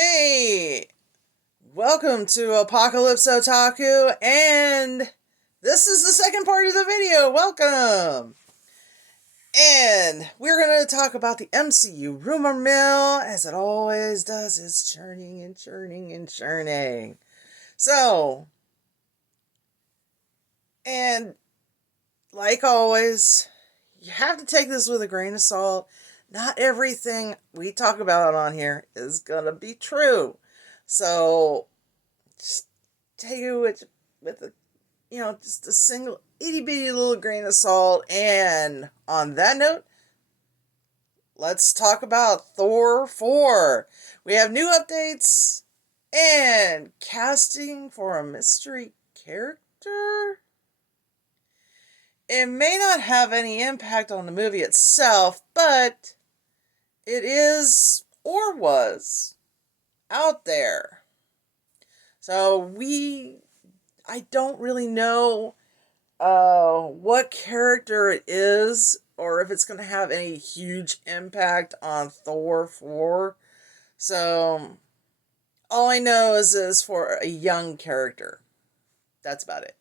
Hey, welcome to Apocalypse Otaku, and this is the second part of the video. Welcome! And we're going to talk about the MCU rumor mill, as it always does, is churning and churning and churning. So, and like always, you have to take this with a grain of salt. Not everything we talk about on here is going to be true. So, just take it with a, just a single itty bitty little grain of salt. And on that note, let's talk about Thor 4. We have new updates and casting for a mystery character. It may not have any impact on the movie itself, but it is, or was, out there. So I don't really know what character it is, or if it's going to have any huge impact on Thor 4. So, all I know is it's for a young character. That's about it.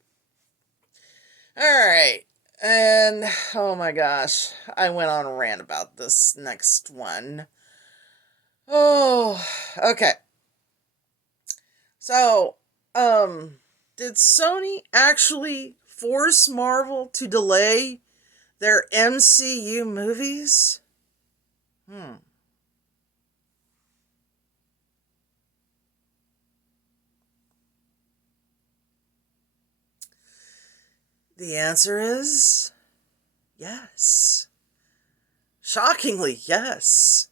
Alright. And, oh my gosh, I went on a rant about this next one. Oh, okay. So, did Sony actually force Marvel to delay their MCU movies? The answer is yes. Shockingly, yes.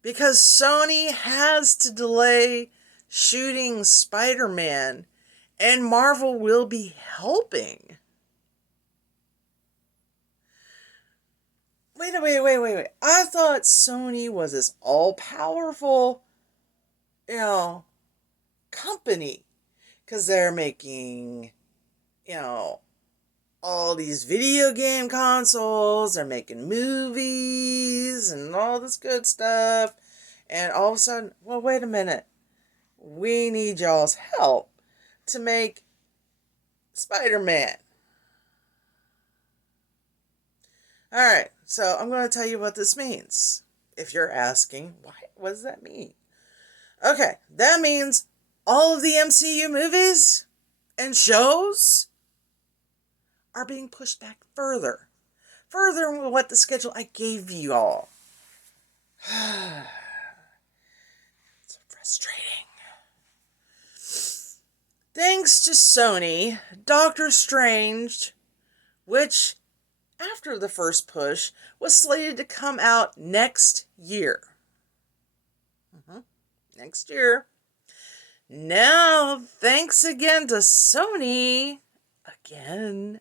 Because Sony has to delay shooting SpiderMan, and Marvel will be helping. Wait. I thought Sony was this all-powerful, company. Because they're making, all these video game consoles, they're making movies and all this good stuff. And all of a sudden, well, wait a minute. We need y'all's help to make Spider-Man. Alright, so I'm going to tell you what this means. If you're asking, what does that mean? Okay, that means all of the MCU movies and shows are being pushed back further. Further than what the schedule I gave you all. It's frustrating. Thanks to Sony, Doctor Strange, which, after the first push, was slated to come out next year. Next year. Now, thanks again to Sony, again,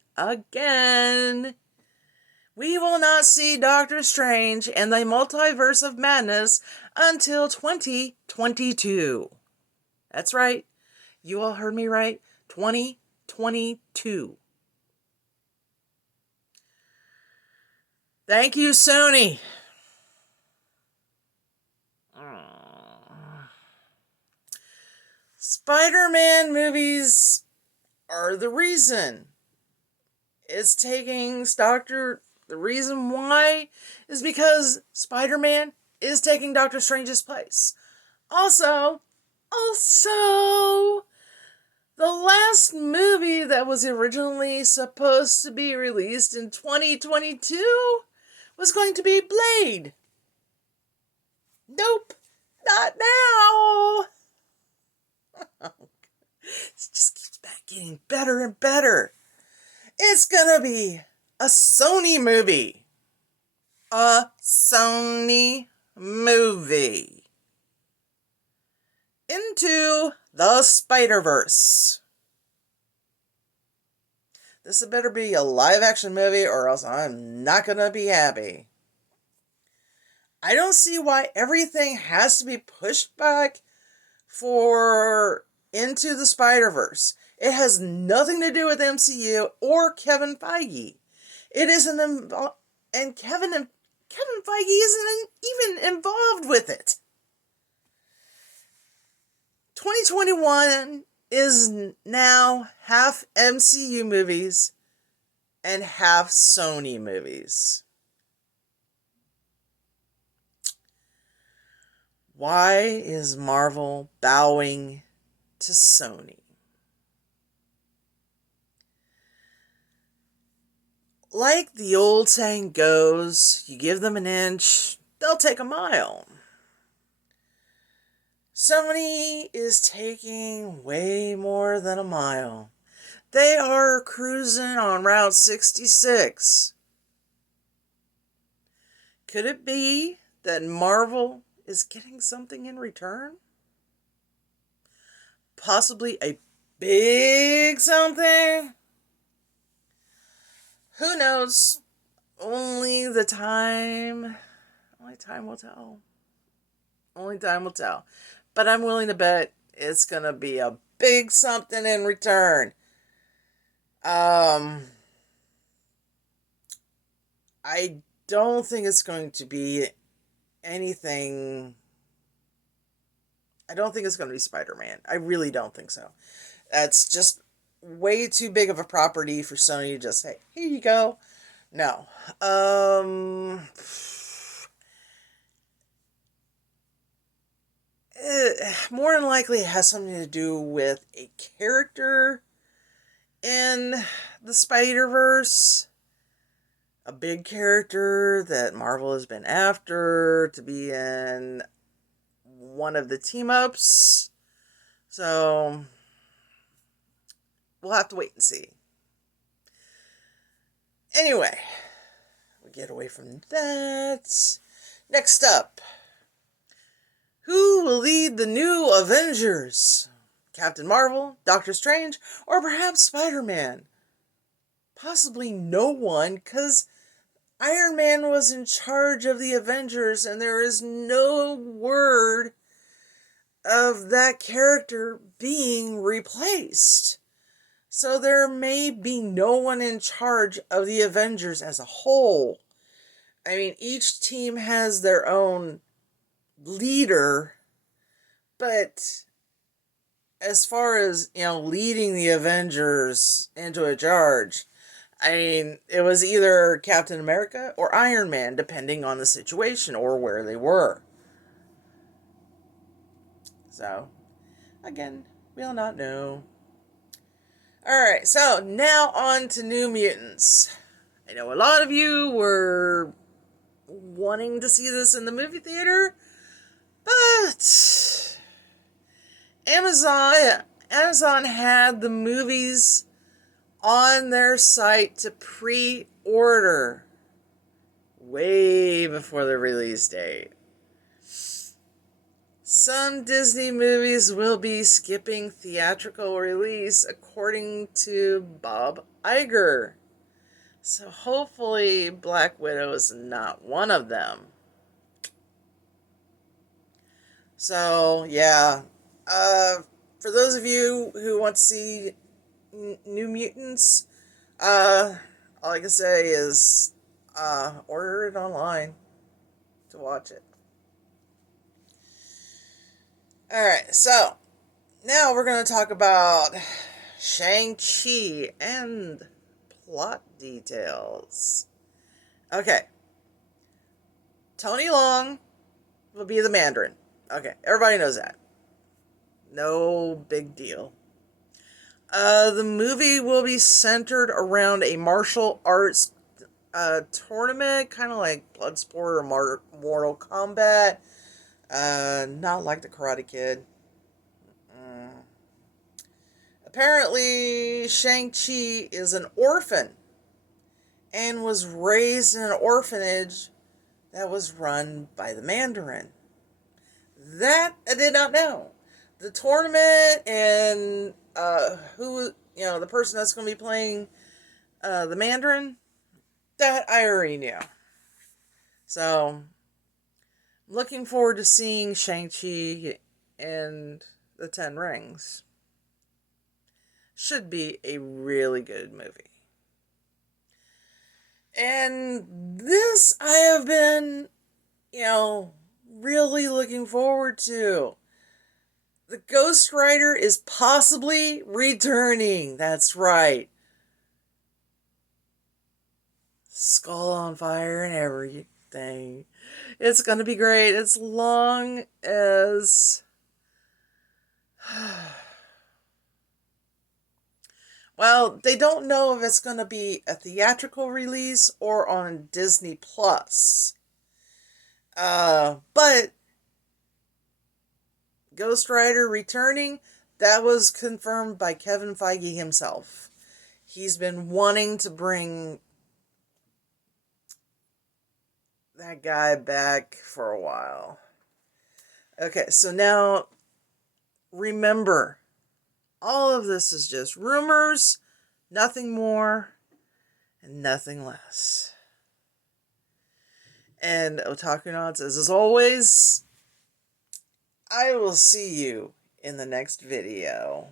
we will not see Doctor Strange and the Multiverse of Madness until 2022. That's right. You all heard me right. 2022. Thank you, Sony. Spider-Man movies are the reason. The reason why is because Spider-Man is taking Doctor Strange's place. Also, the last movie that was originally supposed to be released in 2022 was going to be Blade. Nope, not now. It just keeps getting better and better. It's gonna be a Sony movie. A Sony movie. Into the Spider-Verse. This better be a live-action movie, or else I'm not gonna be happy. I don't see why everything has to be pushed back for Into the Spider-Verse. It has nothing to do with MCU or Kevin Feige. It isn't and Kevin Feige isn't even involved with it. 2021 is now half MCU movies and half Sony movies. Why is Marvel bowing to Sony? Like the old saying goes, you give them an inch, they'll take a mile. Sony is taking way more than a mile. They are cruising on Route 66. Could it be that Marvel is getting something in return? Possibly a big something? Who knows? Only time will tell. Only time will tell. But I'm willing to bet it's going to be a big something in return. I don't think it's going to be anything. I don't think it's going to be Spider-Man. I really don't think so. That's just way too big of a property for Sony to just say, here you go. No. More than likely, it has something to do with a character in the Spider-Verse. A big character that Marvel has been after to be in one of the team-ups. So, we'll have to wait and see. Anyway, we get away from that. Next up, who will lead the new Avengers? Captain Marvel, Doctor Strange, or perhaps Spider-Man? Possibly no one, because Iron Man was in charge of the Avengers, and there is no word of that character being replaced. So there may be no one in charge of the Avengers as a whole. I mean, each team has their own leader, but as far as, leading the Avengers into a charge, I mean, it was either Captain America or Iron Man, depending on the situation or where they were. So, again, we'll not know. Alright, so now on to New Mutants. I know a lot of you were wanting to see this in the movie theater, but Amazon had the movies on their site to pre-order way before the release date. Some Disney movies will be skipping theatrical release, according to Bob Iger. So hopefully Black Widow is not one of them. So, yeah. For those of you who want to see New Mutants, all I can say is order it online to watch it. Alright, so now we're going to talk about ShangChi and plot details. Okay. Tony Long will be the Mandarin. Okay, everybody knows that. No big deal. The movie will be centered around a martial arts tournament, kind of like Bloodsport or Mortal Kombat. Not like the Karate Kid. Apparently, ShangChi is an orphan and was raised in an orphanage that was run by the Mandarin. That I did not know. The tournament and the person that's going to be playing the Mandarin, that I already knew. So, looking forward to seeing ShangChi and the Ten Rings. Should be a really good movie. And this I have been, really looking forward to. The Ghost Rider is possibly returning. That's right. Skull on fire and everything. It's going to be great as long as. Well, they don't know if it's going to be a theatrical release or on Disney Plus. But Ghost Rider returning, that was confirmed by Kevin Feige himself. He's been wanting to bring that guy back for a while. Okay, so now remember, all of this is just rumors, nothing more and nothing less. And Otaku Knots, as always, I will see you in the next video.